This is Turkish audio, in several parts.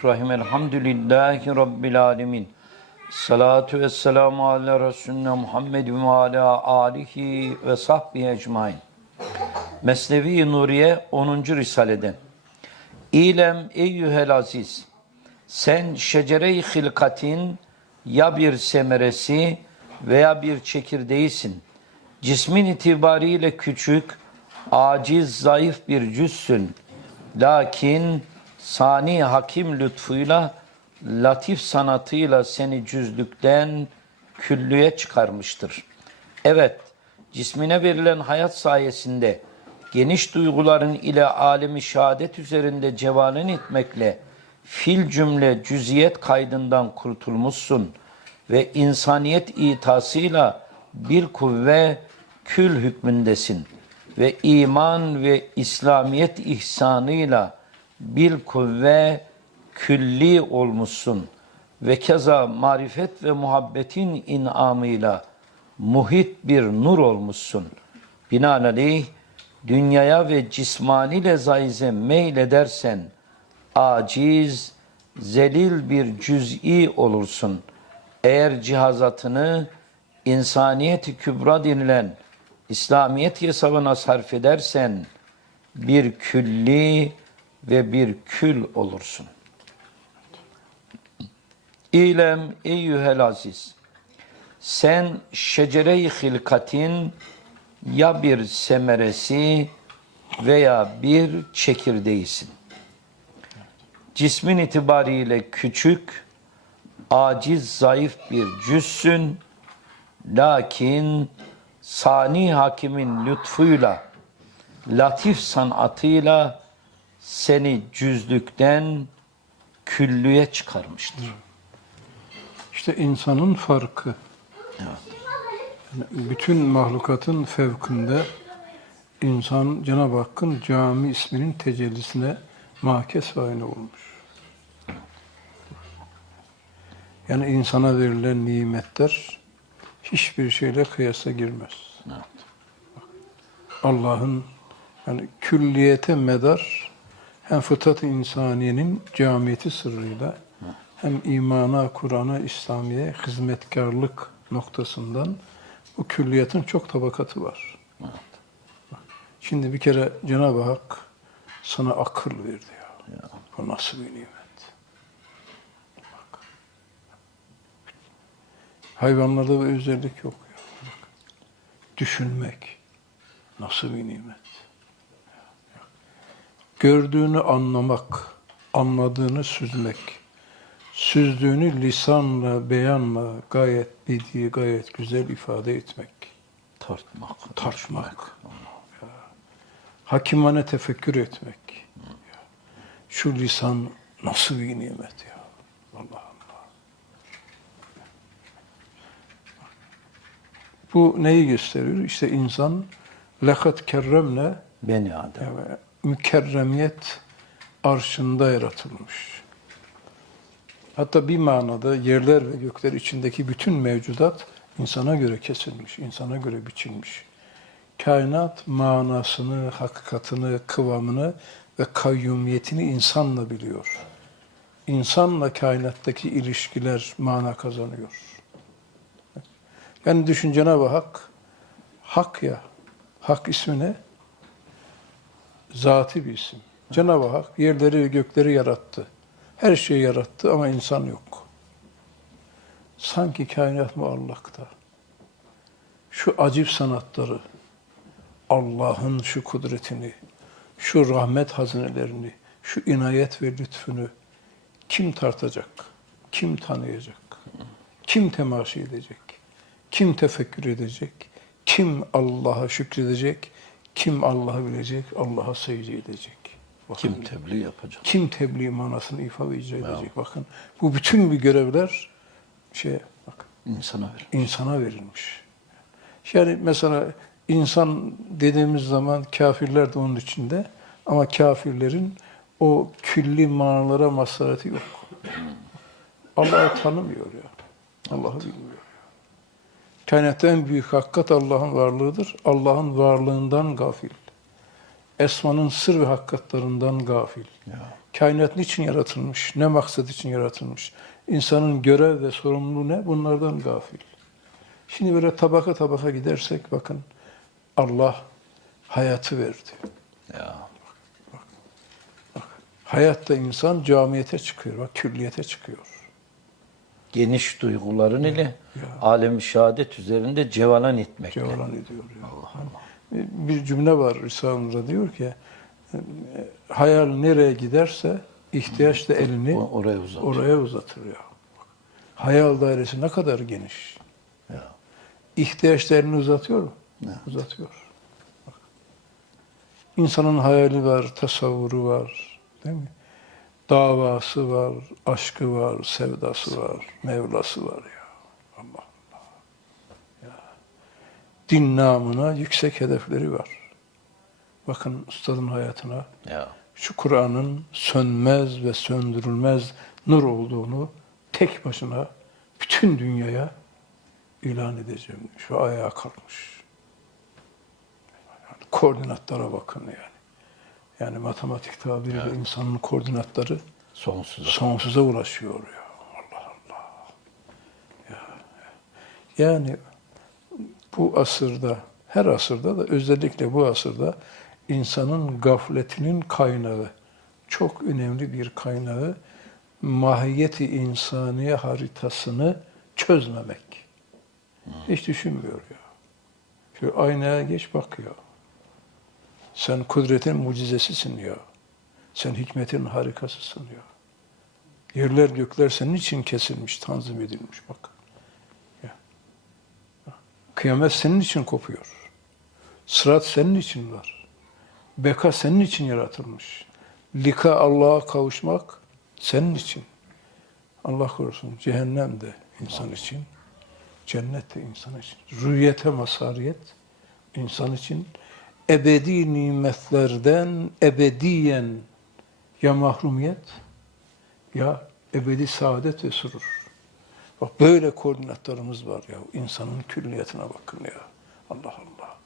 Bismillahirrahmanirrahim. Elhamdülillahi Rabbil alemin. Salatu ve selamu ala Resulüne Muhammed ve ala alihi ve sahbihi ecmain. Mesnevi Nuriye 10. Risale'den. İlem eyyühel aziz. Sen şecere-i hilkatin ya bir semeresi veya bir çekirdeğisin. Cismin itibariyle küçük, aciz, zayıf bir cüssün. Lakin sani hakim lütfuyla, latif sanatıyla seni cüzlükten küllüye çıkarmıştır. Evet, cismine verilen hayat sayesinde geniş duyguların ile alemi şehadet üzerinde cevanen etmekle fil cümle cüziyet kaydından kurtulmuşsun ve insaniyet itasıyla bir kuvve kül hükmündesin ve iman ve İslamiyet ihsanıyla bir kuvve külli olmuşsun ve keza marifet ve muhabbetin inamıyla muhit bir nur olmuşsun. Binaenaleyh dünyaya ve cismani lezaize meyledersen aciz, zelil bir cüz'i olursun. Eğer cihazatını insaniyeti kübra denilen İslamiyet hesabına sarf edersen bir külli ve bir kül olursun. İlem eyyühel aziz. Sen şecere-i hilkatin ya bir semeresi veya bir çekirdeğisin. Cismin itibariyle küçük, aciz, zayıf bir cüssün. Lakin sani hakimin lütfuyla, latif sanatıyla seni cüzlükten küllüye çıkarmıştır. İşte insanın farkı. Yani bütün mahlukatın fevkinde insan Cenab-ı Hakk'ın cami isminin tecellisine mahkes aynı olmuş. Yani insana verilen nimetler hiçbir şeyle kıyasa girmez. Allah'ın yani külliyete medar hem fıtrat-ı insaniyenin camiyeti sırrıyla hem imana, Kur'an'a, İslamiye hizmetkarlık noktasından bu külliyetin çok tabakatı var. Bak, Şimdi bir kere Cenab-ı Hak sana akıl verdi ya. Bu nasıl bir nimet. Bak. Hayvanlarda bu özellik yok ya. Bak. Düşünmek nasıl bir nimet. Gördüğünü anlamak, anladığını süzmek, süzdüğünü lisanla, beyanla gayet bedi, gayet güzel ifade etmek, Tartmak. tartmak, ya. hakimane tefekkür etmek. Ya. Şu lisan nasıl bir nimet ya. Allah Allah. Bu neyi gösteriyor? İşte insan lekat kerremle Beni Adem. yani mükerremiyet arşında yaratılmış. Hatta bir manada yerler ve gökler içindeki bütün mevcudat insana göre kesilmiş, insana göre biçilmiş. Kainat manasını, hakikatını, kıvamını ve kayyumiyetini insanla biliyor. İnsanla kainattaki ilişkiler mana kazanıyor. Yani düşün Cenab-ı Hak, Hak ya, Hak ismi ne? Zati bir isim. Cenab-ı Hak yerleri ve gökleri yarattı. Her şeyi yarattı ama insan yok. Sanki kainat muallakta. Şu acip sanatları, Allah'ın şu kudretini, şu rahmet hazinelerini, şu inayet ve lütfunu kim tartacak? Kim tanıyacak? Kim temaşa edecek? Kim tefekkür edecek? Kim Allah'a şükredecek? Kim Allah'ı bilecek? Allah'a secde edecek. Bakın, Kim tebliğ yapacak? kim tebliğ manasını ifade icra edecek? Bakın bu bütün bir görevler şey bak İnsana ver. insana verilmiş. Yani mesela insan dediğimiz zaman kafirler de onun içinde ama kafirlerin o külli manalara mazhareti yok. Allah'ı tanımıyor ya. Allah'ı bilmiyor. Kainatta en büyük hakikat Allah'ın varlığıdır. Allah'ın varlığından gafil. Esmanın sır ve hakikatlerinden gafil. Kainat niçin yaratılmış? Ne maksat için yaratılmış? İnsanın görev ve sorumluluğu ne? Bunlardan gafil. Şimdi böyle tabaka tabaka gidersek bakın Allah hayatı verdi. Ya. Hayatta insan camiyete çıkıyor, bak külliyete çıkıyor. Geniş duyguların ile alem-i şehadet üzerinde cevalan etmekle. Cevalan ediyor. Ya. Bir cümle var Risale'mizde diyor ki hayal nereye giderse ihtiyaç da elini O- oraya uzatıyor. oraya uzatır ya. Hayal dairesi ne kadar geniş. Ya. İhtiyaç da elini uzatıyor mu? Evet. Uzatıyor. Bak. İnsanın hayali var, tasavvuru var. Değil mi? Davası var, aşkı var, sevdası var, Mevlası var ya. Allah Allah. Ya. Din namına yüksek hedefleri var. Bakın ustadın hayatına Ya. şu Kur'an'ın sönmez ve söndürülmez nur olduğunu tek başına bütün dünyaya ilan edeceğim. Şu ayağa kalkmış. Yani koordinatlara bakın yani. Yani matematik tabiriyle insanın koordinatları Sonsuza. sonsuza ulaşıyor ya. Allah Allah. Ya. Yani bu asırda, her asırda da özellikle bu asırda insanın gafletinin kaynağı, çok önemli bir kaynağı mahiyeti insaniye haritasını çözmemek. Hiç düşünmüyor ya. Şu aynaya geç bak ya. Sen kudretin mucizesisin ya. Sen hikmetin harikasısın ya. Yerler gökler senin için kesilmiş, tanzim edilmiş bak. Ya. Kıyamet senin için kopuyor. Sırat senin için var. Beka senin için yaratılmış. Lika Allah'a kavuşmak senin için. Allah korusun cehennem de insan için. Cennet de insan için. Rüyete masariyet insan için. Ebedi nimetlerden ebediyen ya mahrumiyet ya ebedi saadet ve surur. Bak böyle koordinatlarımız var ya. insanın külliyetine bakın ya. Allah Allah.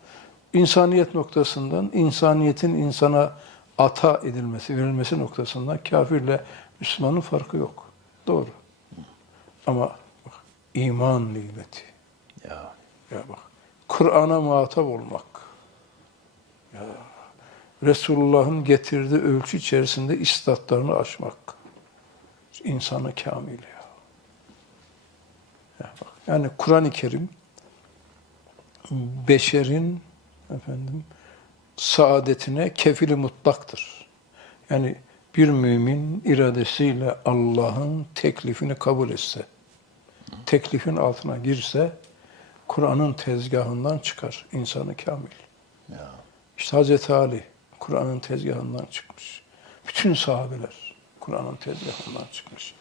İnsaniyet noktasından, insaniyetin insana ata edilmesi, verilmesi noktasından kafirle Müslümanın farkı yok. Doğru. Ama bak, iman nimeti. Ya. Ya bak, Kur'an'a muhatap olmak. Ya, Resulullah'ın getirdiği ölçü içerisinde istatlarını aşmak. İnsanı kamil yani Kur'an-ı Kerim beşerin efendim saadetine kefili mutlaktır. Yani bir mümin iradesiyle Allah'ın teklifini kabul etse, teklifin altına girse, Kur'an'ın tezgahından çıkar insanı kamil. Ya. İşte Hazreti Ali Kur'an'ın tezgahından çıkmış. Bütün sahabeler Kur'an'ın tezgahından çıkmış.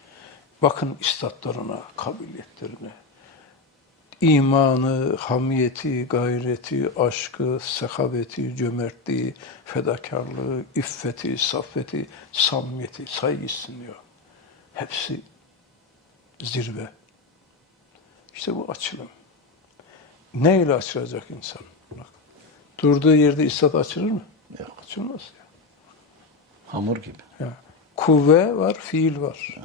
Bakın istatlarına, kabiliyetlerine. İmanı, hamiyeti, gayreti, aşkı, sehaveti, cömertliği, fedakarlığı, iffeti, saffeti, samimiyeti say gitsin diyor. Hepsi zirve. İşte bu açılım. Neyle açılacak insan? Bak. Durduğu yerde istat açılır mı? Yok. Açılmaz ya. Hamur gibi. ya. Kuvve var, fiil var.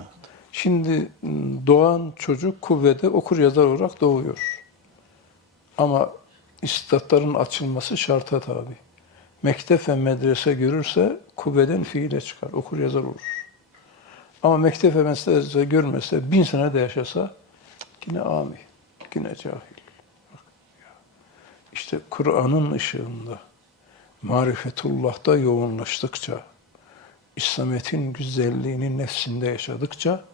Şimdi m, doğan çocuk kuvvede okur yazar olarak doğuyor. Ama istatların açılması şarta tabi. Mektep ve medrese görürse kuvveden fiile çıkar, okur yazar olur. Ama mektep ve medrese görmese, bin sene de yaşasa yine ami, yine cahil. İşte Kur'an'ın ışığında, marifetullah'ta yoğunlaştıkça, İslamiyet'in güzelliğini nefsinde yaşadıkça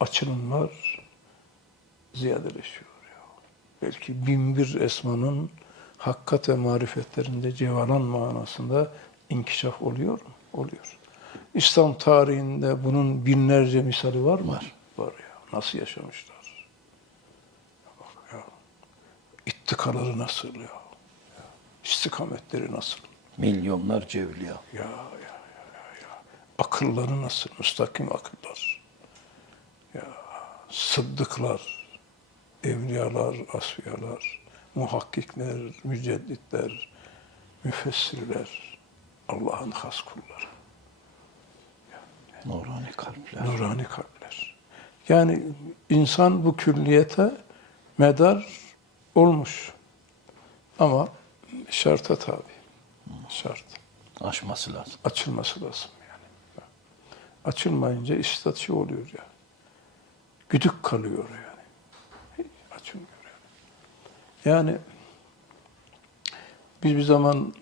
açılımlar ziyadeleşiyor. Ya. Belki bin bir esmanın hakkat ve marifetlerinde cevalan manasında inkişaf oluyor mu? Oluyor. İslam tarihinde bunun binlerce misali var mı? Var. Var ya. Nasıl yaşamışlar? Bak ya. İttikaları nasıl ya? ya. İstikametleri nasıl? Milyonlarca evliya. Ya ya ya ya ya. Akılları nasıl? Müstakim akıllar. Sıddıklar, evliyalar, asfiyalar, muhakkikler, mücedditler, müfessirler, Allah'ın has kulları. Ya, Nurani kalpler. Nurani kalpler. Yani insan bu külliyete medar olmuş. Ama şarta tabi. Şart. Aşması lazım. Açılması lazım yani. Açılmayınca istatçı oluyor yani. Güdük kalıyor yani. Açılmıyor yani. Yani biz bir zaman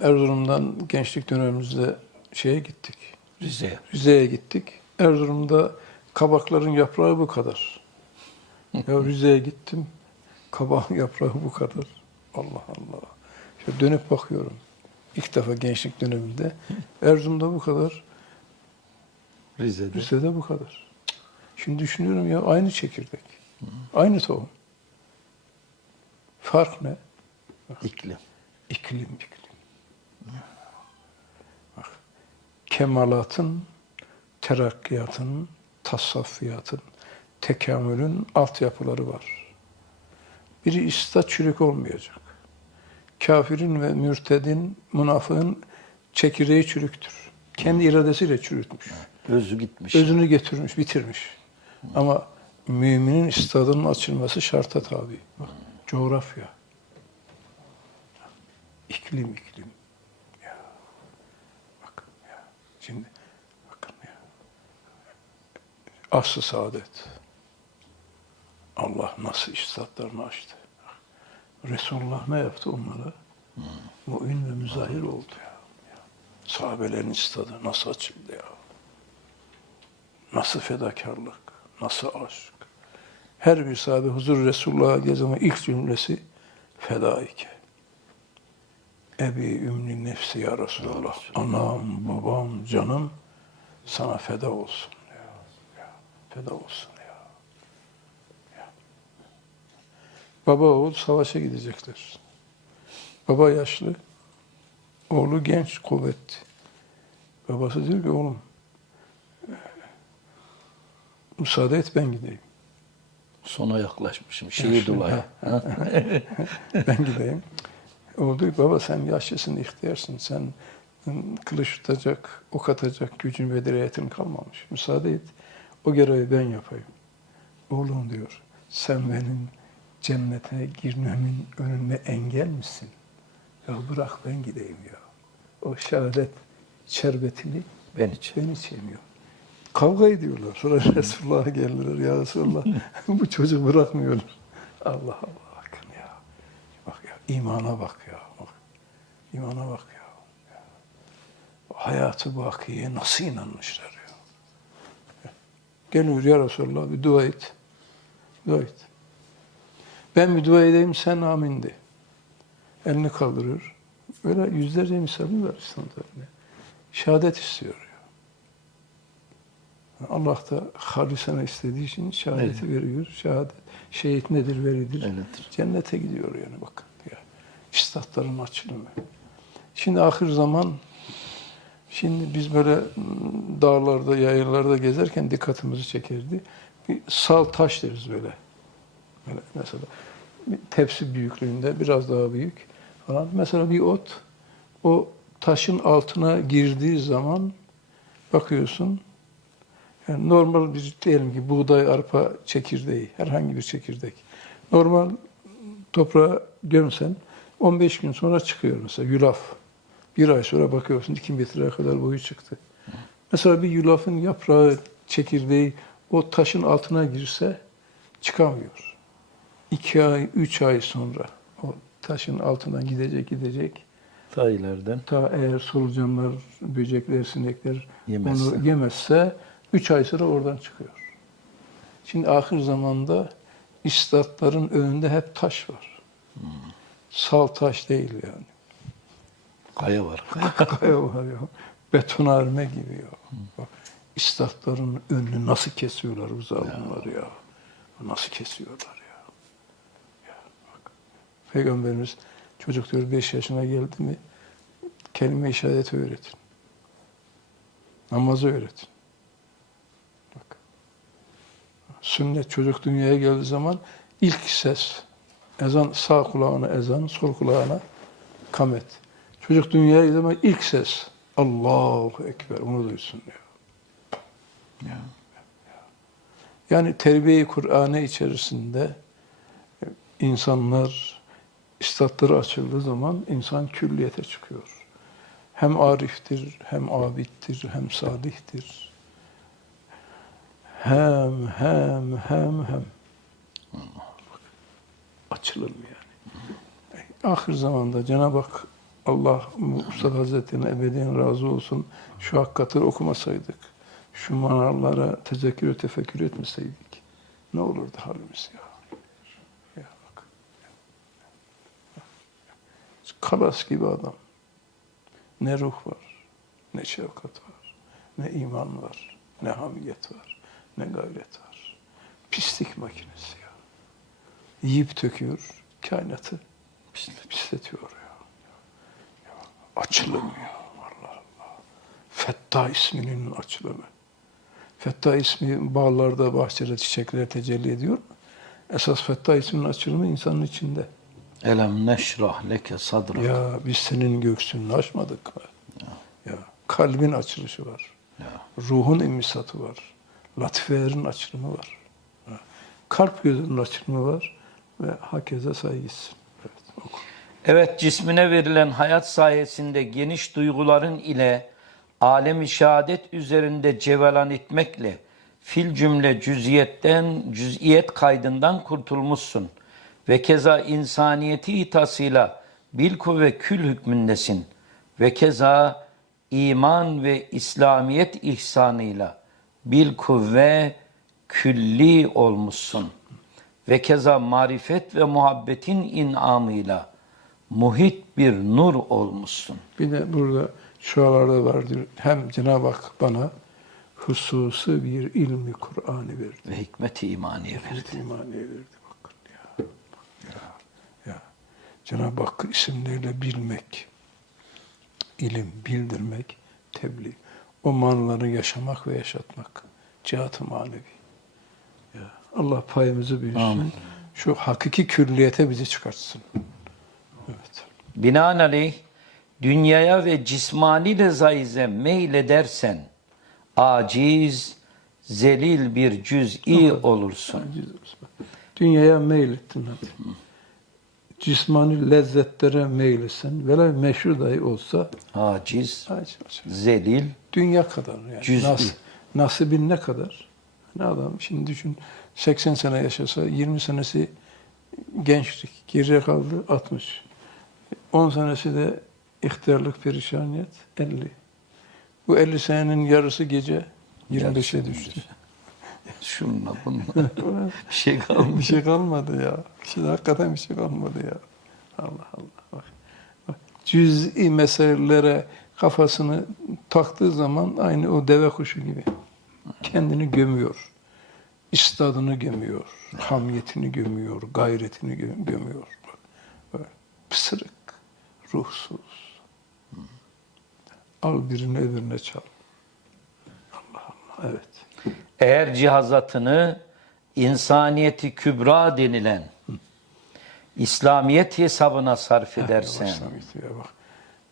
Erzurum'dan gençlik dönemimizde şeye gittik. Rize'ye. Rize'ye gittik. Erzurum'da kabakların yaprağı bu kadar. ya Rize'ye gittim. Kabağın yaprağı bu kadar. Allah Allah. Şöyle dönüp bakıyorum. İlk defa gençlik döneminde. Erzurum'da bu kadar. Rize'de. Rize'de bu kadar. Şimdi düşünüyorum ya aynı çekirdek. Aynı tohum. Fark ne? İklim. İklim, iklim. Bak, kemalatın, terakkiyatın, tasavvufiyatın, tekamülün altyapıları var. Biri istat çürük olmayacak. Kafirin ve mürtedin, münafığın çekirdeği çürüktür. Kendi iradesiyle çürütmüş. Özü gitmiş. Özünü getirmiş, bitirmiş. Ama müminin istadının açılması şarta tabi. Bak, coğrafya. İklim, iklim. Ya. Bakın ya. Şimdi bakın ya. Aslı saadet. Allah nasıl istatlarını açtı. Resulullah ne yaptı onlara? Mu'in ve müzahir oldu ya. ya. Sahabelerin istadı nasıl açıldı ya. Nasıl fedakarlık, nasıl aşk. Her bir sahabe huzur Resulullah'a geldiği zaman ilk cümlesi fedaike. Ebi ümni nefsi ya Resulallah. Anam, babam, canım sana feda olsun. Ya, ya, feda olsun ya. ya. Baba oğul savaşa gidecekler. Baba yaşlı, oğlu genç, kuvvetli. Babası diyor ki oğlum müsaade et ben gideyim. Sona yaklaşmışım. Şehidullah. ben gideyim. O diyor baba sen yaşlısın, ihtiyarsın. Sen ım, kılıç tutacak, ok atacak gücün ve direyetin kalmamış. Müsaade et. O görevi ben yapayım. Oğlum diyor, sen benim cennete girmemin önüne engel misin? Ya bırak ben gideyim ya. O şehadet şerbetini Ben için. ben içemiyorum. Kavga ediyorlar. Sonra Resulullah'a geldiler. Ya Resulullah bu çocuk bırakmıyor. Allah Allah bakın ya. Bak ya imana bak ya. Bak. İmana bak ya. ya. Hayatı bakiye nasıl inanmışlar ya. Geliyor ya Resulullah bir dua et. Dua et. Ben bir dua edeyim sen amin de. Elini kaldırıyor. Böyle yüzlerce misafir var İslam tarihinde. Şehadet istiyor. Allah da halisane istediği için şehadeti veriyor. Şehadet, şehit nedir veridir. Öyledir. Cennete gidiyor yani bakın. Ya. İstatların açılımı. Şimdi ahir zaman şimdi biz böyle mm, dağlarda, yaylalarda gezerken dikkatimizi çekerdi. Bir sal taş deriz böyle. Böyle mesela bir tepsi büyüklüğünde biraz daha büyük falan. Mesela bir ot o taşın altına girdiği zaman bakıyorsun yani normal bir diyelim ki buğday, arpa çekirdeği, herhangi bir çekirdek. Normal toprağa gömsen 15 gün sonra çıkıyor mesela yulaf. Bir ay sonra bakıyorsun 2 metreye kadar boyu çıktı. Mesela bir yulafın yaprağı, çekirdeği o taşın altına girse çıkamıyor. 2 ay, 3 ay sonra o taşın altından gidecek gidecek. Ta ileriden. Ta eğer solucanlar, böcekler, sinekler Yemezse. onu yemezse üç ay sonra oradan çıkıyor. Şimdi ahir zamanda istatların önünde hep taş var. Sal taş değil yani. Kaya var. Kaya var ya. Betonarme gibi ya. Bak, istatların önünü nasıl kesiyorlar bu zalimler ya. Nasıl kesiyorlar ya. ya bak. Peygamberimiz çocuk diyor 5 yaşına geldi mi kelime işareti öğretin. Namazı öğretin. Bak. Sünnet çocuk dünyaya geldiği zaman ilk ses ezan sağ kulağına ezan, sol kulağına kamet. Çocuk dünyaya geldiği zaman ilk ses Allahu Ekber onu duysun diyor. Yani terbiye-i Kur'an'ı içerisinde e, insanlar istatları açıldığı zaman insan külliyete çıkıyor. Hem ariftir, hem abittir, hem salihtir. Hem, hem, hem, hem. Açılım yani. Ahir zamanda Cenab-ı Hak Allah Mustafa Hazretleri'ne ebediyen razı olsun şu hakikatleri okumasaydık, şu manalara tezekkür tefekkür etmeseydik ne olurdu halimiz ya? Ya bak. Kalas gibi adam. Ne ruh var, ne şefkat var, ne iman var, ne hamiyet var, ne gayret var. Pislik makinesi ya. Yiyip döküyor, kainatı pisletiyor ya. ya. Açılım ya. Allah Allah. Fettah isminin açılımı. Fettah ismi bağlarda, bahçede, çiçeklere tecelli ediyor. Esas Fettah isminin açılımı insanın içinde. Elem neşrah leke sadrak. Ya biz senin göğsünü açmadık mı? Ya. kalbin açılışı var. Ya. Ruhun immisatı var. Latifelerin açılımı var. Kalp gözünün açılımı var ve hakeze saygısın. Evet. Evet cismine verilen hayat sayesinde geniş duyguların ile alem-i şehadet üzerinde cevelan etmekle fil cümle cüziyetten, cüziyet kaydından kurtulmuşsun. Ve keza insaniyeti hitasıyla bilku ve kül hükmündesin. Ve keza iman ve İslamiyet ihsanıyla bilku ve külli olmuşsun. Ve keza marifet ve muhabbetin inamıyla muhit bir nur olmuşsun. Bir de burada şualarda vardır. Hem Cenab-ı Hak bana hususi bir ilmi Kur'an'ı verdi. Ve hikmet-i imaniye verdi. Bir imaniye verdi bakın ya. Ya, ya. Cenab-ı Hakk'ı isimleriyle bilmek, ilim, bildirmek, tebliğ. O manaları yaşamak ve yaşatmak. Cihat-ı manevi. Ya. Allah payımızı büyüsün. Amin. Şu hakiki külliyete bizi çıkartsın. Evet. Binaenaleyh dünyaya ve cismani rezaize meyledersen aciz, zelil bir cüz'i olursun. Dünyaya meylettin hadi. Cismani lezzetlere meylesin. Velev meşhur dahi olsa Aciz, aç. zelil, dünya kadar yani. Cüz'i. Nas, nasibin ne kadar? Ne adam şimdi düşün 80 sene yaşasa 20 senesi gençlik geriye kaldı 60. 10 senesi de ihtiyarlık perişaniyet 50. Bu 50 senenin yarısı gece 25'e düştü. Şunla bununla bir şey kalmış. bir şey kalmadı ya. Şimdi hakikaten bir şey kalmadı ya. Allah Allah. Bak. Bak. Cüz'i meselelere kafasını taktığı zaman aynı o deve kuşu gibi. Kendini gömüyor. İstadını gömüyor. Hamiyetini gömüyor. Gayretini gö- gömüyor. Böyle pısırık. Ruhsuz. Al birini öbürüne çal. Allah Allah. Evet. Eğer cihazatını insaniyeti kübra denilen İslamiyet hesabına sarf edersen bak.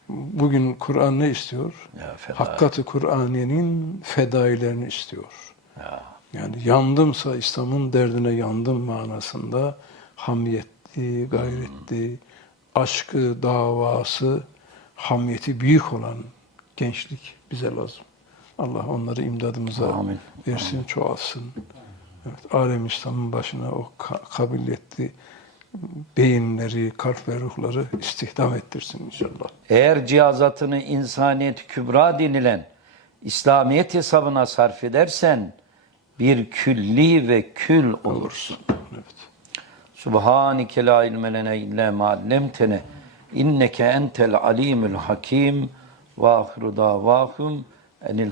Bugün Kur'an ne istiyor? Hakikati Kur'aniyenin fedailerini istiyor. ya, Yani yandımsa İslam'ın derdine yandım manasında hamiyetli, gayretli, aşkı, davası, hamiyeti büyük olan gençlik bize lazım. Allah onları imdadımıza Amin. versin, çoğalsın. Evet, alem İslam'ın başına o ka- kabiliyetli beyinleri, kalp ve ruhları istihdam ettirsin inşallah. eğer cihazatını insaniyet kübra denilen İslamiyet hesabına sarf edersen bir külli ve kül olursun. Evet. Subhaneke la ilme lene illa ma allamtene inneke entel alimul hakim ve ahiru davahum enil